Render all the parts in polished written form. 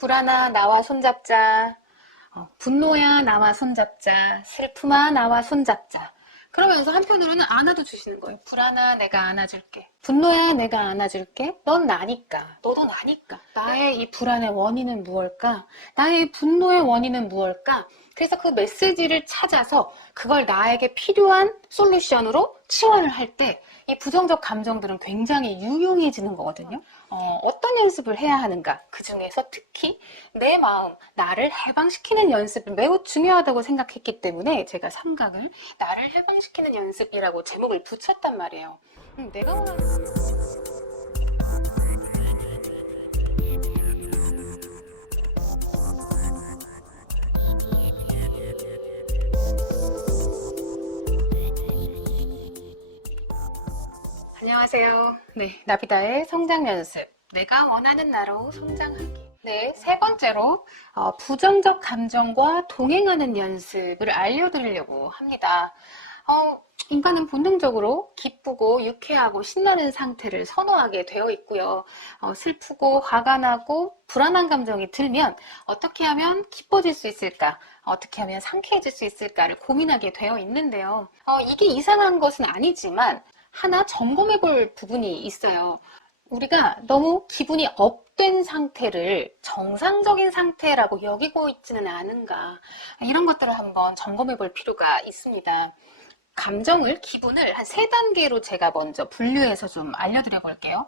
불안아, 나와 손잡자. 분노야, 나와 손잡자. 슬픔아, 나와 손잡자. 그러면서 한편으로는 안아도 주시는 거예요. 불안아, 내가 안아줄게. 분노야, 내가 안아줄게. 넌 나니까. 너도 나니까. 나의 이 불안의 원인은 무엇일까? 나의 분노의 원인은 무엇일까? 그래서 그 메시지를 찾아서 그걸 나에게 필요한 솔루션으로 치환을 할 때 이 부정적 감정들은 굉장히 유용해지는 거거든요. 어떤 연습을 해야 하는가? 그 중에서 특히 내 마음, 나를 해방시키는 연습이 매우 중요하다고 생각했기 때문에 제가 삼각을 나를 해방시키는 연습이라고 제목을 붙였단 말이에요. 내가 원하는 안녕하세요. 네, 나비다의 성장 연습. 내가 원하는 나로 성장하기. 네, 세 번째로 부정적 감정과 동행하는 연습을 알려드리려고 합니다. 인간은 본능적으로 기쁘고 유쾌하고 신나는 상태를 선호하게 되어 있고요. 슬프고 화가 나고 불안한 감정이 들면 어떻게 하면 기뻐질 수 있을까? 어떻게 하면 상쾌해질 수 있을까를 고민하게 되어 있는데요. 이게 이상한 것은 아니지만 하나 점검해 볼 부분이 있어요. 우리가 너무 기분이 업된 상태를 정상적인 상태라고 여기고 있지는 않은가, 이런 것들을 한번 점검해 볼 필요가 있습니다. 감정을, 기분을 한 3단계로 제가 먼저 분류해서 좀 알려드려 볼게요.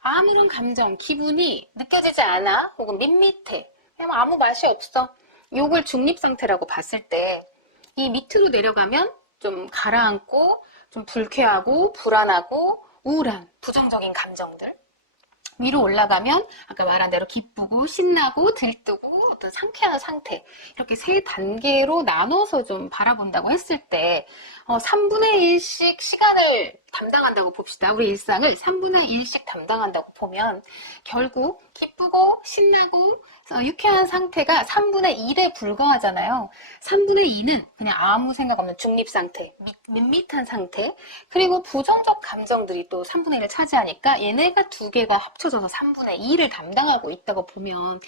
아무런 감정, 기분이 느껴지지 않아, 혹은 밋밋해, 그냥 아무 맛이 없어, 요걸 중립 상태라고 봤을 때, 이 밑으로 내려가면 좀 가라앉고 좀 불쾌하고 불안하고 우울한 부정적인 감정들, 위로 올라가면 아까 말한 대로 기쁘고 신나고 들뜨고 어떤 상쾌한 상태, 이렇게 3단계로 나눠서 좀 바라본다고 했을 때 3분의 1씩 시간을 담당한다고 봅시다. 우리 일상을 3분의 1씩 담당한다고 보면 결국 기쁘고 신나고 유쾌한 상태가 3분의 1에 불과하잖아요. 3분의 2는 그냥 아무 생각 없는 중립 상태, 밋밋한 상태, 그리고 부정적 감정들이 또 3분의 1을 차지하니까 얘네가 2개가 합쳐져서 3분의 2를 담당하고 있다고 보면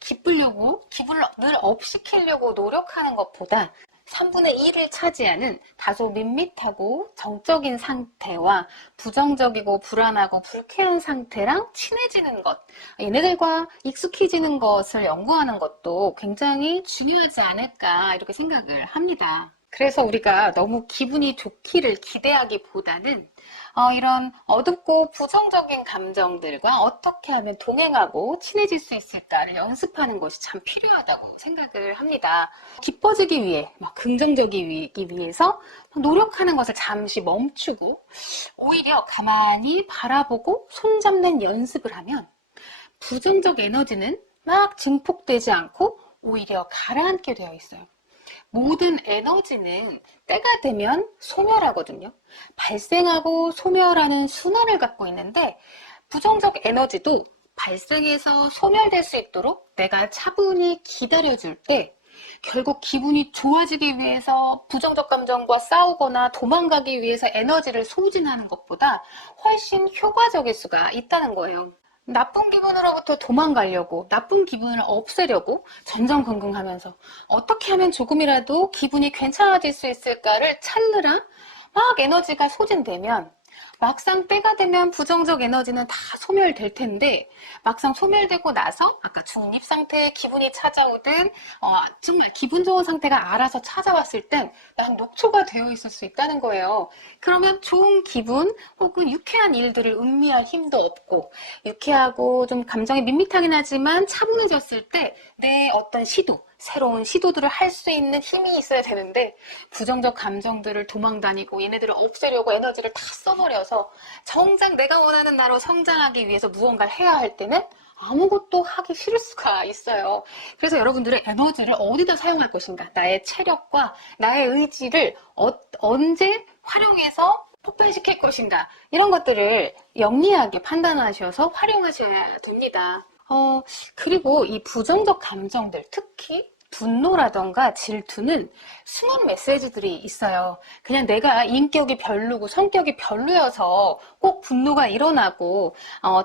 기쁘려고, 기분을 늘 업시키려고 노력하는 것보다 3분의 1을 차지하는 다소 밋밋하고 정적인 상태와 부정적이고 불안하고 불쾌한 상태랑 친해지는 것, 얘네들과 익숙해지는 것을 연구하는 것도 굉장히 중요하지 않을까, 이렇게 생각을 합니다. 그래서 우리가 너무 기분이 좋기를 기대하기보다는 이런 어둡고 부정적인 감정들과 어떻게 하면 동행하고 친해질 수 있을까를 연습하는 것이 참 필요하다고 생각을 합니다. 기뻐지기 위해, 긍정적이기 위해서 노력하는 것을 잠시 멈추고 오히려 가만히 바라보고 손잡는 연습을 하면 부정적 에너지는 막 증폭되지 않고 오히려 가라앉게 되어 있어요. 모든 에너지는 때가 되면 소멸하거든요. 발생하고 소멸하는 순환을 갖고 있는데 부정적 에너지도 발생해서 소멸될 수 있도록 내가 차분히 기다려줄 때 결국 기분이 좋아지기 위해서 부정적 감정과 싸우거나 도망가기 위해서 에너지를 소진하는 것보다 훨씬 효과적일 수가 있다는 거예요. 나쁜 기분으로부터 도망가려고, 나쁜 기분을 없애려고 전전긍긍하면서 어떻게 하면 조금이라도 기분이 괜찮아질 수 있을까를 찾느라 막 에너지가 소진되면 막상 때가 되면 부정적 에너지는 다 소멸될 텐데 막상 소멸되고 나서 아까 중립 상태의 기분이 찾아오든 정말 기분 좋은 상태가 알아서 찾아왔을 땐 난 녹초가 되어 있을 수 있다는 거예요. 그러면 좋은 기분 혹은 유쾌한 일들을 음미할 힘도 없고 유쾌하고 좀 감정이 밋밋하긴 하지만 차분해졌을 때 내 어떤 시도, 새로운 시도들을 할 수 있는 힘이 있어야 되는데 부정적 감정들을 도망다니고 얘네들을 없애려고 에너지를 다 써버려서 정작 내가 원하는 나로 성장하기 위해서 무언가를 해야 할 때는 아무것도 하기 싫을 수가 있어요. 그래서 여러분들의 에너지를 어디다 사용할 것인가, 나의 체력과 나의 의지를 언제 활용해서 폭발시킬 것인가, 이런 것들을 영리하게 판단하셔서 활용하셔야 됩니다. 그리고 이 부정적 감정들, 특히 분노라던가 질투는 숨은 메시지들이 있어요. 그냥 내가 인격이 별로고 성격이 별로여서 꼭 분노가 일어나고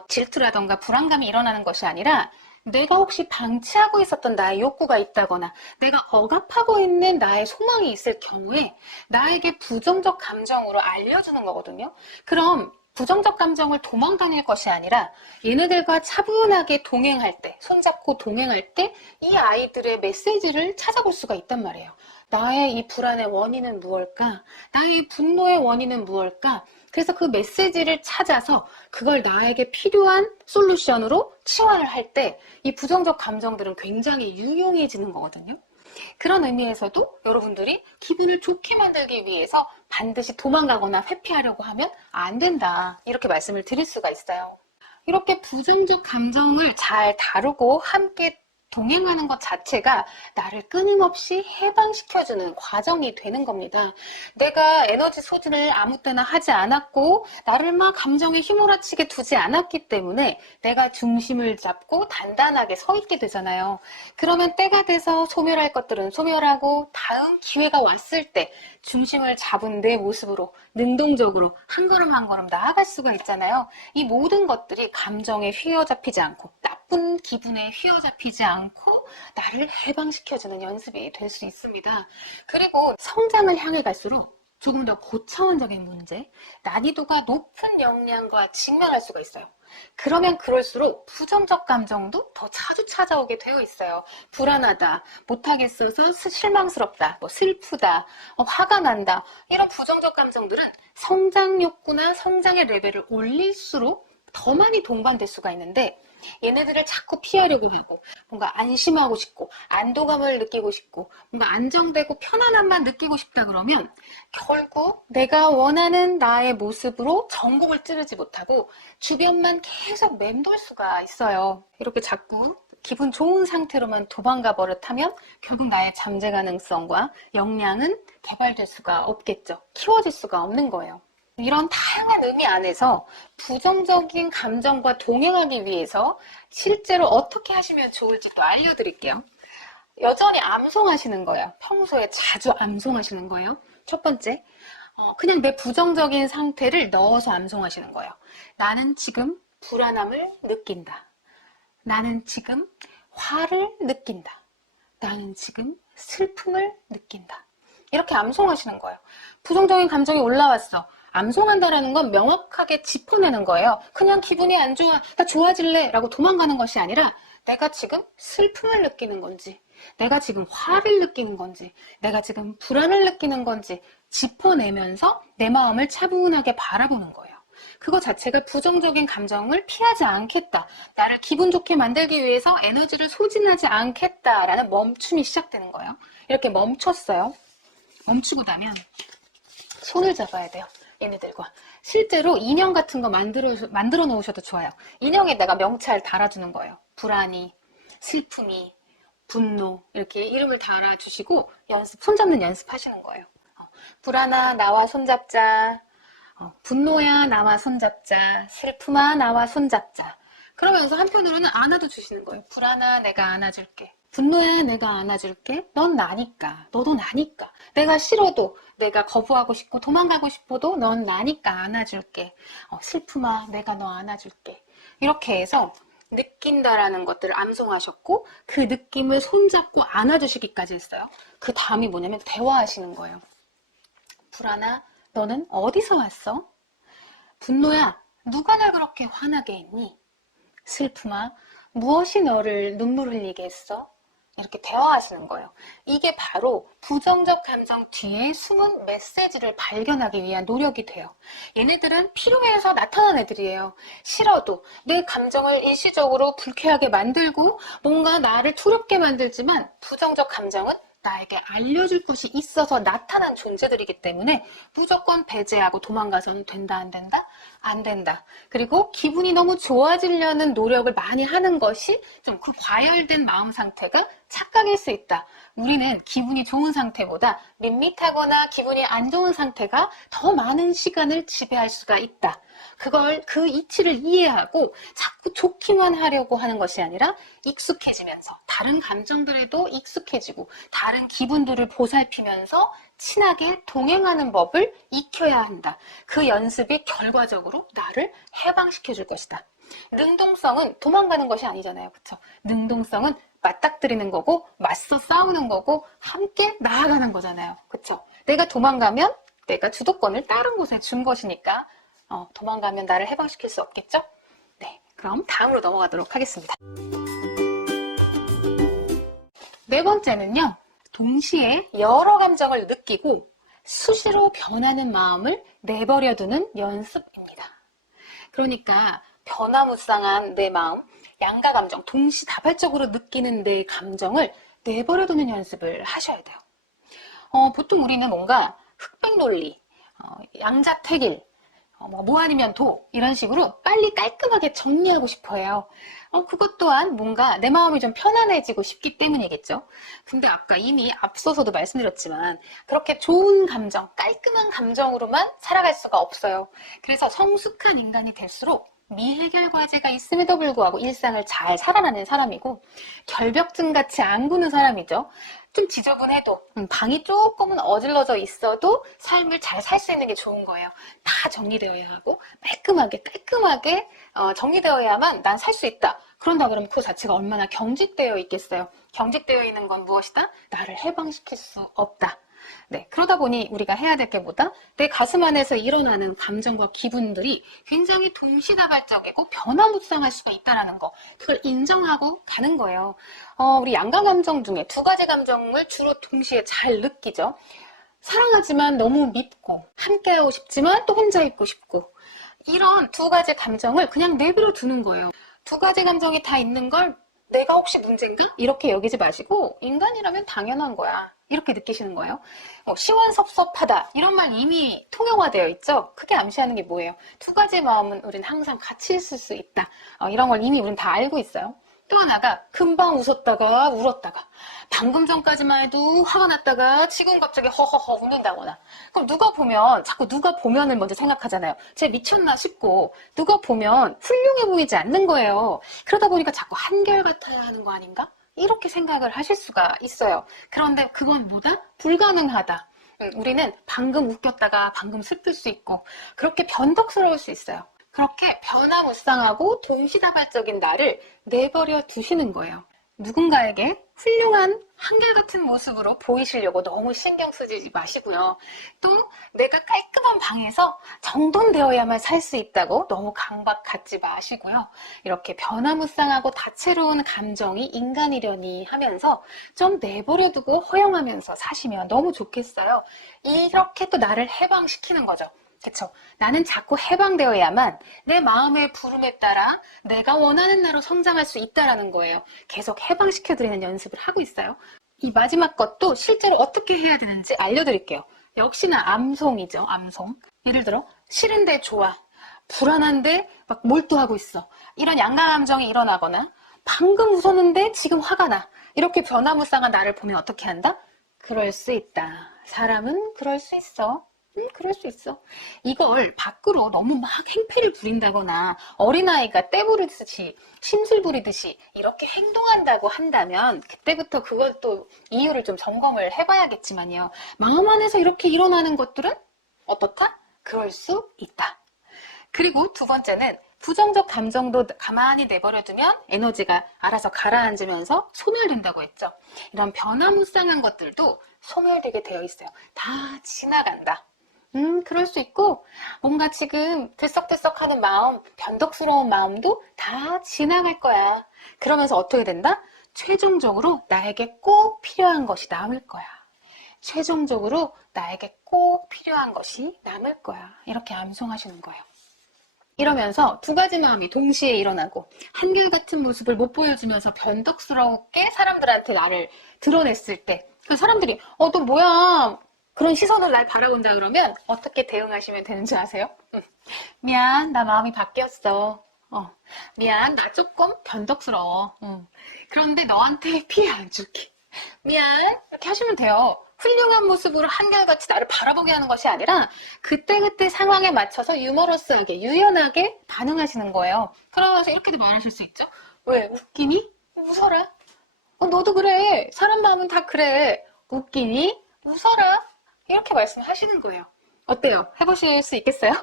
질투라던가 불안감이 일어나는 것이 아니라 내가 혹시 방치하고 있었던 나의 욕구가 있다거나 내가 억압하고 있는 나의 소망이 있을 경우에 나에게 부정적 감정으로 알려주는 거거든요. 그럼 부정적 감정을 도망다닐 것이 아니라 얘네들과 차분하게 동행할 때, 손잡고 동행할 때 이 아이들의 메시지를 찾아볼 수가 있단 말이에요. 나의 이 불안의 원인은 무엇일까? 나의 이 분노의 원인은 무엇일까? 그래서 그 메시지를 찾아서 그걸 나에게 필요한 솔루션으로 치환을 할 때 이 부정적 감정들은 굉장히 유용해지는 거거든요. 그런 의미에서도 여러분들이 기분을 좋게 만들기 위해서 반드시 도망가거나 회피하려고 하면 안 된다. 이렇게 말씀을 드릴 수가 있어요. 이렇게 부정적 감정을 잘 다루고 함께 동행하는 것 자체가 나를 끊임없이 해방시켜주는 과정이 되는 겁니다. 내가 에너지 소진을 아무 때나 하지 않았고 나를 막 감정에 휘몰아치게 두지 않았기 때문에 내가 중심을 잡고 단단하게 서 있게 되잖아요. 그러면 때가 돼서 소멸할 것들은 소멸하고 다음 기회가 왔을 때 중심을 잡은 내 모습으로 능동적으로 한 걸음 한 걸음 나아갈 수가 있잖아요. 이 모든 것들이 감정에 휘어잡히지 않고 나쁜 기분에 휘어잡히지 않고 나를 해방시켜주는 연습이 될 수 있습니다. 그리고 성장을 향해 갈수록 조금 더 고차원적인 문제, 난이도가 높은 역량과 직면할 수가 있어요. 그러면 그럴수록 부정적 감정도 더 자주 찾아오게 되어 있어요. 불안하다, 못하겠어서 실망스럽다, 슬프다, 화가 난다. 이런 부정적 감정들은 성장 욕구나 성장의 레벨을 올릴수록 더 많이 동반될 수가 있는데 얘네들을 자꾸 피하려고 하고 뭔가 안심하고 싶고 안도감을 느끼고 싶고 뭔가 안정되고 편안함만 느끼고 싶다 그러면 결국 내가 원하는 나의 모습으로 전곡을 찌르지 못하고 주변만 계속 맴돌 수가 있어요. 이렇게 자꾸 기분 좋은 상태로만 도망가 버릇하면 결국 나의 잠재 가능성과 역량은 개발될 수가 없겠죠. 키워질 수가 없는 거예요. 이런 다양한 의미 안에서 부정적인 감정과 동행하기 위해서 실제로 어떻게 하시면 좋을지 또 알려드릴게요. 여전히 암송하시는 거예요. 평소에 자주 암송하시는 거예요. 첫 번째, 그냥 내 부정적인 상태를 넣어서 암송하시는 거예요. 나는 지금 불안함을 느낀다. 나는 지금 화를 느낀다. 나는 지금 슬픔을 느낀다. 이렇게 암송하시는 거예요. 부정적인 감정이 올라왔어. 암송한다라는 건 명확하게 짚어내는 거예요. 그냥 기분이 안 좋아, 나 좋아질래 라고 도망가는 것이 아니라 내가 지금 슬픔을 느끼는 건지, 내가 지금 화를 느끼는 건지, 내가 지금 불안을 느끼는 건지 짚어내면서 내 마음을 차분하게 바라보는 거예요. 그거 자체가 부정적인 감정을 피하지 않겠다. 나를 기분 좋게 만들기 위해서 에너지를 소진하지 않겠다라는 멈춤이 시작되는 거예요. 이렇게 멈췄어요. 멈추고 나면 손을 잡아야 돼요. 얘네들과. 실제로 인형 같은 거 만들어 놓으셔도 좋아요. 인형에 내가 명찰 달아주는 거예요. 불안이, 슬픔이, 분노 이렇게 이름을 달아주시고 손잡는 연습하시는 거예요. 불안아 나와 손잡자. 분노야 나와 손잡자. 슬픔아 나와 손잡자. 그러면서 한편으로는 안아도 주시는 거예요. 불안아 내가 안아줄게. 분노야 내가 안아줄게. 넌 나니까. 너도 나니까. 내가 싫어도 내가 거부하고 싶고 도망가고 싶어도 넌 나니까 안아줄게. 슬픔아 내가 너 안아줄게. 이렇게 해서 느낀다라는 것들을 암송하셨고 그 느낌을 손잡고 안아주시기까지 했어요. 그 다음이 뭐냐면 대화하시는 거예요. 불안아 너는 어디서 왔어? 분노야 누가 날 그렇게 화나게 했니? 슬픔아 무엇이 너를 눈물 흘리게 했어? 이렇게 대화하시는 거예요. 이게 바로 부정적 감정 뒤에 숨은 메시지를 발견하기 위한 노력이 돼요. 얘네들은 필요해서 나타난 애들이에요. 싫어도 내 감정을 일시적으로 불쾌하게 만들고 뭔가 나를 두렵게 만들지만 부정적 감정은 나에게 알려줄 것이 있어서 나타난 존재들이기 때문에 무조건 배제하고 도망가서는 된다 안 된다? 안 된다. 그리고 기분이 너무 좋아지려는 노력을 많이 하는 것이 좀 그 과열된 마음 상태가 착각일 수 있다. 우리는 기분이 좋은 상태보다 밋밋하거나 기분이 안 좋은 상태가 더 많은 시간을 지배할 수가 있다. 그 이치를 이해하고 자꾸 좋기만 하려고 하는 것이 아니라 익숙해지면서 다른 감정들에도 익숙해지고 다른 기분들을 보살피면서 친하게 동행하는 법을 익혀야 한다. 그 연습이 결과적으로 나를 해방시켜 줄 것이다. 능동성은 도망가는 것이 아니잖아요. 그쵸? 능동성은 맞닥뜨리는 거고 맞서 싸우는 거고 함께 나아가는 거잖아요. 그쵸? 내가 도망가면 내가 주도권을 다른 곳에 준 것이니까 도망가면 나를 해방시킬 수 없겠죠? 네, 그럼 다음으로 넘어가도록 하겠습니다. 네 번째는요. 동시에 여러 감정을 느끼고 수시로 변하는 마음을 내버려두는 연습입니다. 그러니까 변화무쌍한 내 마음, 양가 감정, 동시다발적으로 느끼는 내 감정을 내버려두는 연습을 하셔야 돼요. 보통 우리는 뭔가 흑백 논리, 양자택일, 뭐 아니면 도 이런 식으로 빨리 깔끔하게 정리하고 싶어 해요. 그것 또한 뭔가 내 마음이 좀 편안해지고 싶기 때문이겠죠. 근데 아까 이미 앞서서도 말씀드렸지만 그렇게 좋은 감정, 깔끔한 감정으로만 살아갈 수가 없어요. 그래서 성숙한 인간이 될수록 미해결 과제가 있음에도 불구하고 일상을 잘 살아가는 사람이고 결벽증 같이 안 구는 사람이죠. 좀 지저분해도 방이 조금은 어질러져 있어도 삶을 잘 살 수 있는 게 좋은 거예요. 다 정리되어야 하고 깔끔하게 정리되어야만 난 살 수 있다. 그런다 그러면 그 자체가 얼마나 경직되어 있겠어요. 경직되어 있는 건 무엇이다? 나를 해방시킬 수 없다. 네, 그러다 보니 우리가 해야 될 게 뭐다? 내 가슴 안에서 일어나는 감정과 기분들이 굉장히 동시다발적이고 변화무쌍할 수가 있다는 거, 그걸 인정하고 가는 거예요. 우리 양가 감정 중에 두 가지 감정을 주로 동시에 잘 느끼죠. 사랑하지만 너무 밉고 함께하고 싶지만 또 혼자 있고 싶고 이런 두 가지 감정을 그냥 내버려 두는 거예요. 두 가지 감정이 다 있는 걸 내가 혹시 문제인가? 이렇게 여기지 마시고 인간이라면 당연한 거야. 이렇게 느끼시는 거예요. 시원섭섭하다 이런 말 이미 통용화되어 있죠. 크게 암시하는 게 뭐예요? 두 가지 마음은 우린 항상 같이 있을 수 있다. 이런 걸 이미 우린 다 알고 있어요. 또 하나가 금방 웃었다가 울었다가 방금 전까지만 해도 화가 났다가 지금 갑자기 허허허 웃는다거나 그럼 자꾸 누가 보면을 먼저 생각하잖아요. 쟤 미쳤나 싶고 누가 보면 훌륭해 보이지 않는 거예요. 그러다 보니까 자꾸 한결같아야 하는 거 아닌가? 이렇게 생각을 하실 수가 있어요. 그런데 그건 뭐다? 불가능하다. 우리는 방금 웃겼다가 방금 슬플 수 있고 그렇게 변덕스러울 수 있어요. 그렇게 변화무쌍하고 동시다발적인 나를 내버려 두시는 거예요. 누군가에게 훌륭한 한결같은 모습으로 보이시려고 너무 신경 쓰지 마시고요. 또 내가 깔끔한 방에서 정돈되어야만 살 수 있다고 너무 강박 갖지 마시고요. 이렇게 변화무쌍하고 다채로운 감정이 인간이려니 하면서 좀 내버려두고 허용하면서 사시면 너무 좋겠어요. 이렇게 또 나를 해방시키는 거죠. 그쵸? 나는 자꾸 해방되어야만 내 마음의 부름에 따라 내가 원하는 나로 성장할 수 있다는 거예요. 계속 해방시켜드리는 연습을 하고 있어요. 이 마지막 것도 실제로 어떻게 해야 되는지 알려드릴게요. 역시나 암송이죠. 암송. 예를 들어 싫은데 좋아. 불안한데 막 몰두하고 있어. 이런 양가 감정이 일어나거나 방금 웃었는데 지금 화가 나. 이렇게 변화무쌍한 나를 보면 어떻게 한다? 그럴 수 있다. 사람은 그럴 수 있어. 그럴 수 있어. 이걸 밖으로 너무 막 행패를 부린다거나 어린아이가 떼 부리듯이 심술 부리듯이 이렇게 행동한다고 한다면 그때부터 그것도 이유를 좀 점검을 해봐야겠지만요. 마음 안에서 이렇게 일어나는 것들은 어떻다? 그럴 수 있다. 그리고 두 번째는 부정적 감정도 가만히 내버려두면 에너지가 알아서 가라앉으면서 소멸된다고 했죠. 이런 변화무쌍한 것들도 소멸되게 되어 있어요. 다 지나간다. 그럴 수 있고 뭔가 지금 들썩들썩하는 마음, 변덕스러운 마음도 다 지나갈 거야. 그러면서 어떻게 된다? 최종적으로 나에게 꼭 필요한 것이 남을 거야. 최종적으로 나에게 꼭 필요한 것이 남을 거야. 이렇게 암송하시는 거예요. 이러면서 두 가지 마음이 동시에 일어나고 한결같은 모습을 못 보여주면서 변덕스럽게 사람들한테 나를 드러냈을 때 그 사람들이 너 뭐야? 그런 시선을 날 바라본다 그러면 어떻게 대응하시면 되는지 아세요? 미안, 나 마음이 바뀌었어. 미안, 나 조금 변덕스러워. 그런데 너한테 피해 안 줄게. 미안, 이렇게 하시면 돼요. 훌륭한 모습으로 한결같이 나를 바라보게 하는 것이 아니라 그때그때 상황에 맞춰서 유머러스하게, 유연하게 반응하시는 거예요. 그러면서 이렇게도 말하실 수 있죠. 왜, 웃기니? 웃어라. 너도 그래. 사람 마음은 다 그래. 웃기니? 웃어라. 이렇게 말씀하시는 거예요. 어때요? 해보실 수 있겠어요?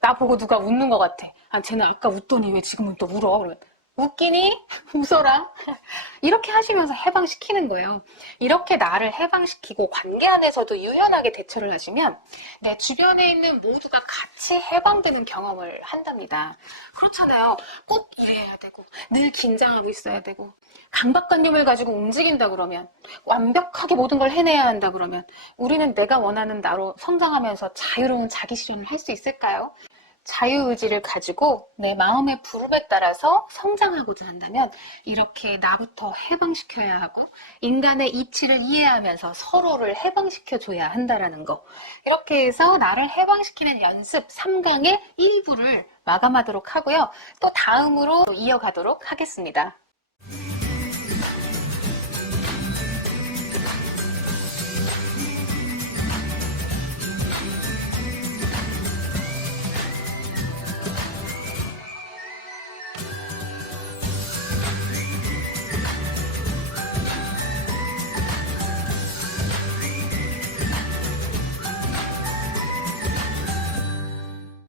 나 보고 누가 웃는 것 같아. 쟤는 아까 웃더니 왜 지금은 또 울어? 그러면 웃기니? 웃어라. 이렇게 하시면서 해방시키는 거예요. 이렇게 나를 해방시키고 관계 안에서도 유연하게 대처를 하시면 내 주변에 있는 모두가 같이 해방되는 경험을 한답니다. 그렇잖아요. 꼭 이래야 되고 늘 긴장하고 있어야 되고 강박관념을 가지고 움직인다 그러면 완벽하게 모든 걸 해내야 한다 그러면 우리는 내가 원하는 나로 성장하면서 자유로운 자기 실현을 할 수 있을까요? 자유의지를 가지고 내 마음의 부름에 따라서 성장하고자 한다면 이렇게 나부터 해방시켜야 하고 인간의 이치를 이해하면서 서로를 해방시켜줘야 한다라는 거. 이렇게 해서 나를 해방시키는 연습 3강의 1부를 마감하도록 하고요. 또 다음으로 이어가도록 하겠습니다.